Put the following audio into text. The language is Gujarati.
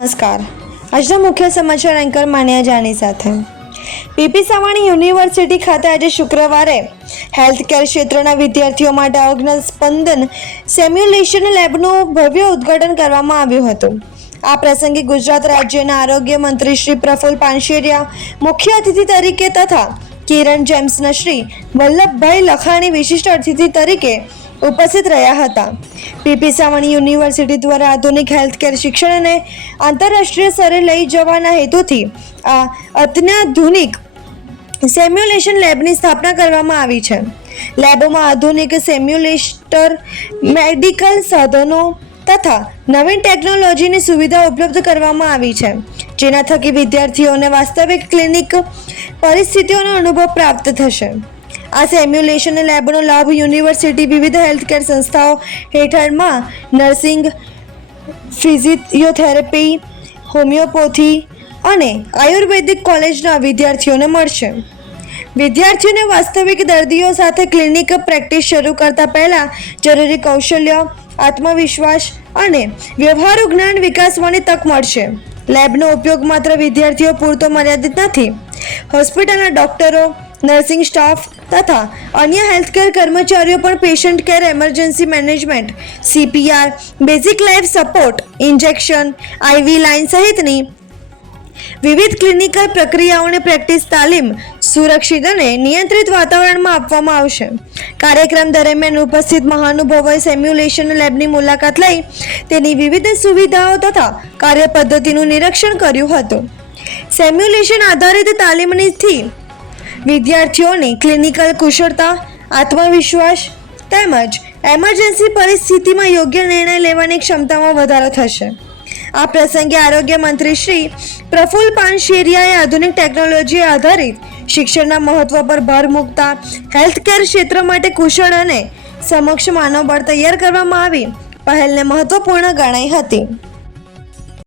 નમસ્કાર. આજના મુખ્ય સમાચાર એન્કર માન્યા જાની સાથે. પીપી સાવાણી યુનિવર્સિટી ખાતે આજે શુક્રવારે હેલ્થકેર ક્ષેત્રના વિદ્યાર્થીઓ માટે અગ્નિ સ્પંદન સિમ્યુલેશન લેબનું ભવ્ય ઉદ્ઘાટન કરવામાં આવ્યું હતું. આ પ્રસંગે ગુજરાત રાજ્યના આરોગ્ય મંત્રી શ્રી પ્રફુલ પાનશેરિયા મુખ્ય અતિથિ તરીકે તથા કિરણ જેમ્સના શ્રી વલ્લભભાઈ લખાણી વિશિષ્ટ અતિથિ તરીકે ઉપસ્થિત રહ્યા હતા. પીપી સાવાણી યુનિવર્સિટી દ્વારા આધુનિક હેલ્થકેર શિક્ષણને આંતરરાષ્ટ્રીય સ્તરે લઈ જવાના હેતુથી આ અત્યાધુનિક સિમ્યુલેશન લેબની સ્થાપના કરવામાં આવી છે. લેબમાં આધુનિક સિમ્યુલેટર, મેડિકલ સાધનો તથા નવીન ટેકનોલોજીની સુવિધા ઉપલબ્ધ કરવામાં આવી છે, જેના થકી વિદ્યાર્થીઓને વાસ્તવિક ક્લિનિક પરિસ્થિતિઓનો અનુભવ પ્રાપ્ત થશે. આ સિમ્યુલેશન લેબનો લાભ યુનિવર્સિટી વિવિધ હેલ્થકેર સંસ્થાઓ હેઠળમાં નર્સિંગ, ફિઝિયોથેરાપી, હોમિયોપેથી અને આયુર્વેદિક કોલેજના વિદ્યાર્થીઓને મળશે. વિદ્યાર્થીઓને વાસ્તવિક દર્દીઓ સાથે ક્લિનિક પ્રેક્ટિસ શરૂ કરતા પહેલા જરૂરી કૌશલ્ય, આત્મવિશ્વાસ અને વ્યવહારુ જ્ઞાન વિકાસવાની તક મળશે. લેબનો ઉપયોગ માત્ર વિદ્યાર્થીઓ પૂરતો મર્યાદિત નથી. હોસ્પિટલના ડોક્ટરો, નર્સિંગ સ્ટાફ તથા અન્ય હેલ્થકેર કર્મચારીઓ પણ patient care, emergency management, CPR, basic life support, injection, IV line સહિતની વિવિધ ક્લિનિકલ પ્રક્રિયાઓની પ્રેક્ટિસ તાલીમ સુરક્ષિત અને નિયંત્રિત વાતાવરણમાં આપવામાં આવશે. કાર્યક્રમ દરમિયાન ઉપસ્થિત મહાનુભાવોએ સિમ્યુલેશન લેબની મુલાકાત લઈ તેની વિવિધ સુવિધાઓ તથા કાર્યપદ્ધતિનું નિરીક્ષણ કર્યું હતું. સિમ્યુલેશન આધારિત તાલીમથી વિદ્યાર્થીઓની ક્લિનિકલ કુશળતા, આત્મવિશ્વાસ તેમજ એમરજન્સી પરિસ્થિતિમાં યોગ્ય નિર્ણય લેવાની ક્ષમતામાં વધારો થશે. આ પ્રસંગે આરોગ્ય મંત્રી શ્રી પ્રફુલ પાનશેરિયાએ આધુનિક ટેકનોલોજી આધારિત શિક્ષણના મહત્વ પર ભાર મૂકતા હેલ્થકેર ક્ષેત્ર માટે કુશળ અને સક્ષમ માનવબળ તૈયાર કરવામાં આવી પહેલને મહત્વપૂર્ણ ગણાઈ હતી.